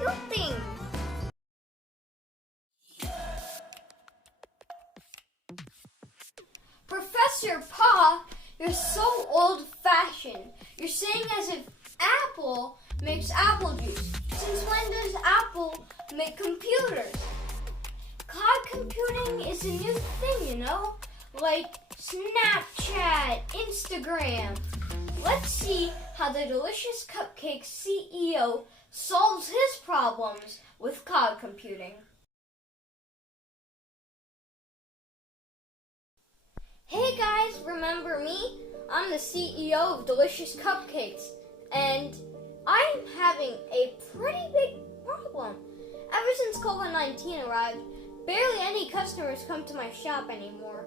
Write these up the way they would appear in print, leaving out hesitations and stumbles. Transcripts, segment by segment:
computing. Professor Pa, you're so old-fashioned. You're saying as if Apple makes apple juice. Since when does Apple make computers? Cloud computing is a new thing, you know? Like Snapchat, Instagram. Let's see how the Delicious Cupcake CEO solves his problems with cloud computing. Hey guys, remember me? I'm the CEO of Delicious Cupcakes, and I'm having a pretty big problem. Ever since COVID-19 arrived, barely any customers come to my shop anymore.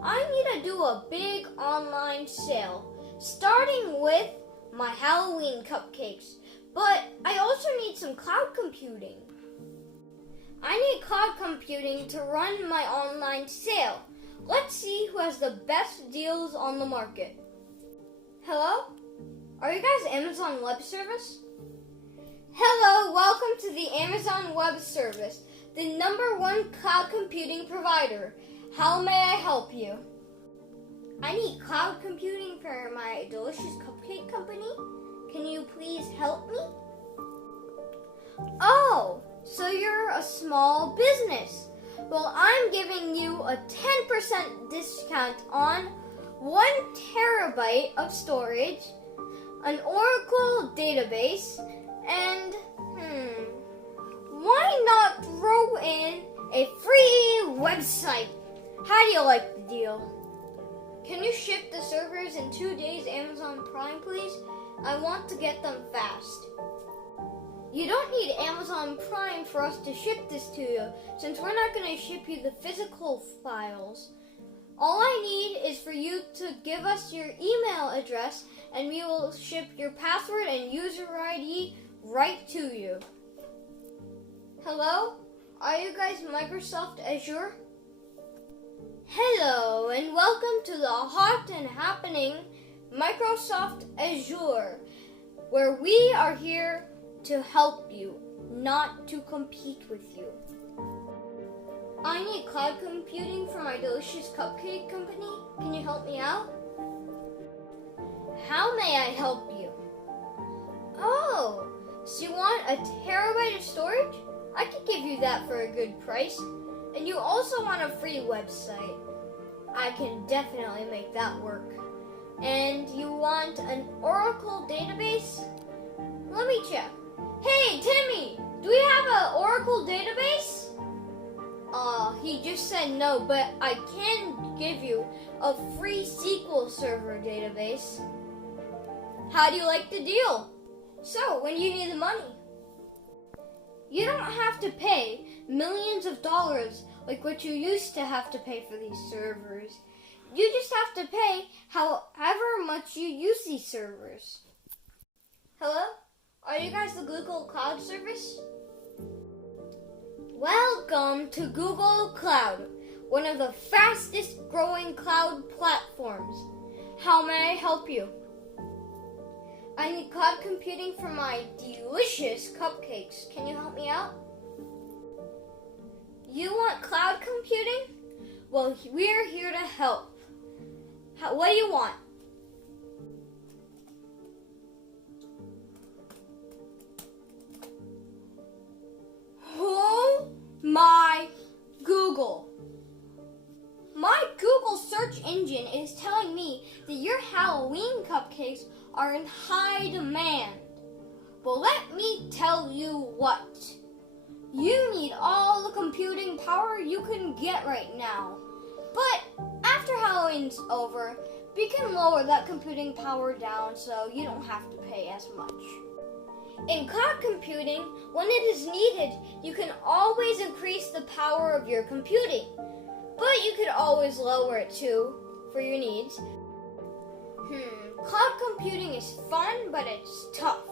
I need to do a big online sale, starting with my Halloween cupcakes, but I also need some cloud computing. I need cloud computing to run my online sale. Let's see who has the best deals on the market. Hello? Are you guys Amazon Web Service? Hello, welcome to the Amazon Web Service, the #1 cloud computing provider. How may I help you? I need cloud computing for my Delicious Cupcake company. Can you please help me? Oh, so you're a small business. Well, I'm giving you a 10% discount on 1 terabyte of storage, an Oracle database, and why not throw in a free website? How do you like the deal? Can you ship the servers in 2 days Amazon Prime, please? I want to get them fast. You don't need Amazon Prime for us to ship this to you, since we're not going to ship you the physical files. All I need is for you to give us your email address, and we will ship your password and user ID right to you. Hello? Are you guys Microsoft Azure? Hello, and welcome to the hot and happening Microsoft Azure, where we are here to help you, not to compete with you. I need cloud computing for my Delicious Cupcake company. Can you help me out? How may I help you? Oh, so you want a terabyte of storage? I could give you that for a good price. And you also want a free website. I can definitely make that work. And you want an Oracle database? Let me check. Hey, Timmy, do we have an Oracle database? He just said no, but I can give you a free SQL Server database. How do you like the deal? So, when do you need the money? You don't have to pay millions of dollars like what you used to have to pay for these servers. You just have to pay however much you use these servers. Hello? Are you guys the Google Cloud Service? Welcome to Google Cloud, one of the fastest growing cloud platforms. How may I help you? I need cloud computing for my Delicious Cupcakes. Can you help me out? You want cloud computing? Well, we're here to help. What do you want? Oh my Google. My Google search engine is telling me that your Halloween cupcakes are in high demand. But let me tell you what. You need all the computing power you can get right now. But after Halloween's over, we can lower that computing power down so you don't have to pay as much. In cloud computing, when it is needed, you can always increase the power of your computing. But you could always lower it too, for your needs. Cloud computing is fun, but it's tough.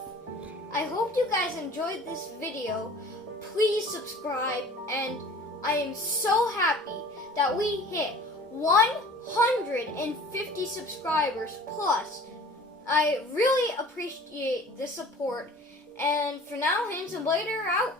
I hope you guys enjoyed this video. Please subscribe, and I am so happy that we hit 150 subscribers plus. I really appreciate the support, And for now, Handsome Blader out.